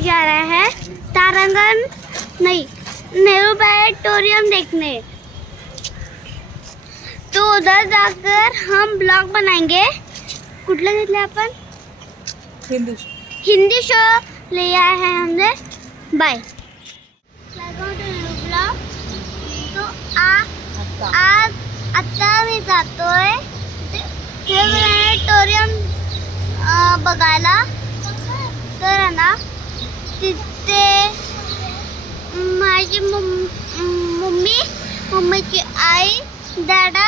अभी जा रहे हैं तारांगण नहीं नेहरू प्लानेटोरियम देखने। तो उधर जाकर हम ब्लॉग बनाएंगे। कुठलं घेतलं आपण? हिंदी शो ले आए हैं हमने। बाय। ब्लॉग तो आज आता मी जातोय प्लॅनेटोरियम बघायला। तर ना तिथे माझी मम्मीची आई दादा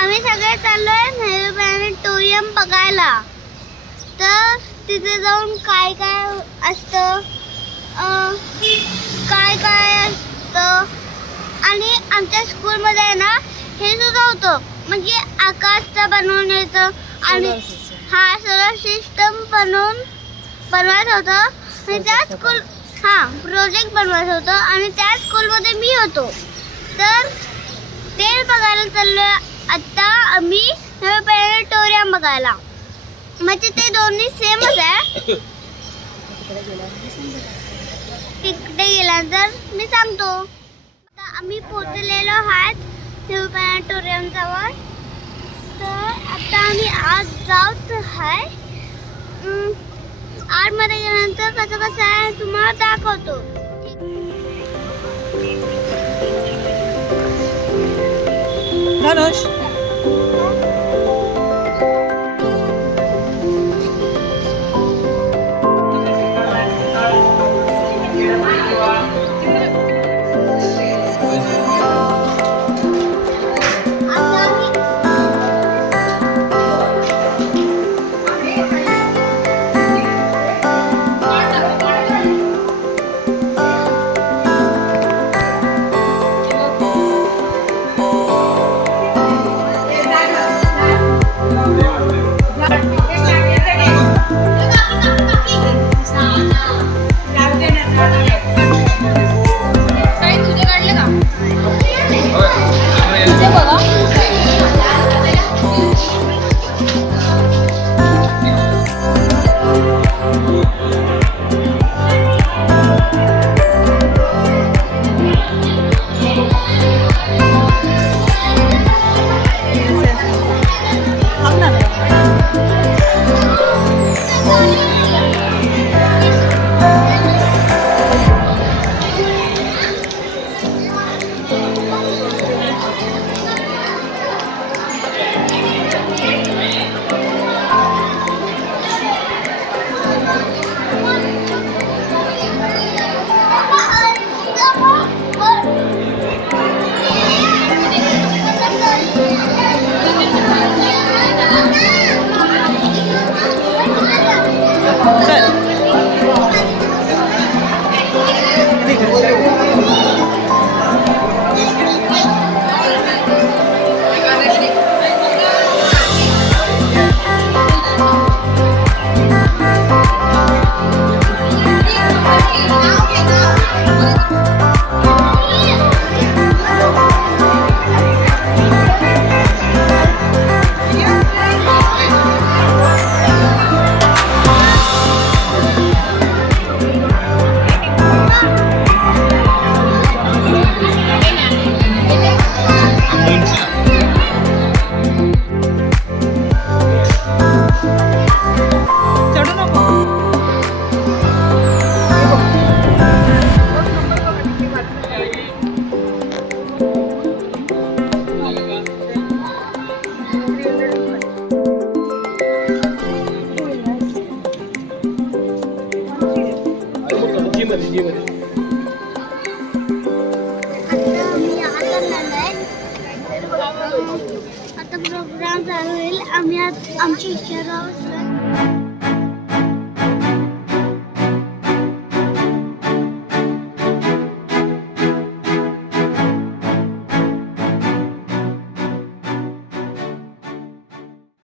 आम्ही सगळे चाललोय नेहरू प्लॅनेटोरियम बघायला। तर तिथे जाऊन काय काय असतं आणि आमच्या स्कूलमध्ये आहे ना हे सुद्धा होतं, म्हणजे आकाशचं बनवून येतं आणि हा सोलर सिस्टम बनवायचं होतं आणि त्या स्कूल प्रोजेक्ट बनवायचं होतं आणि त्या स्कूलमध्ये मी होतो। तर ते बघायला चाललोय आता आम्ही नेहरू प्लॅनेटोरियम बघायला। म्हणजे ते दोन्ही सेमच आहे। तिकडे गेल्यानंतर मी सांगतो। आता आम्ही पोहोचलेलो आहोत नेहरू प्लॅनेटोरियम जवळ। तर आता आम्ही आज जात आहे। आतमध्ये गेल्यानंतर कसं आहे तुम्हाला दाखवतो। धनुष आता प्रोग्राम चालू होईल। आम्ही आमची इच्छा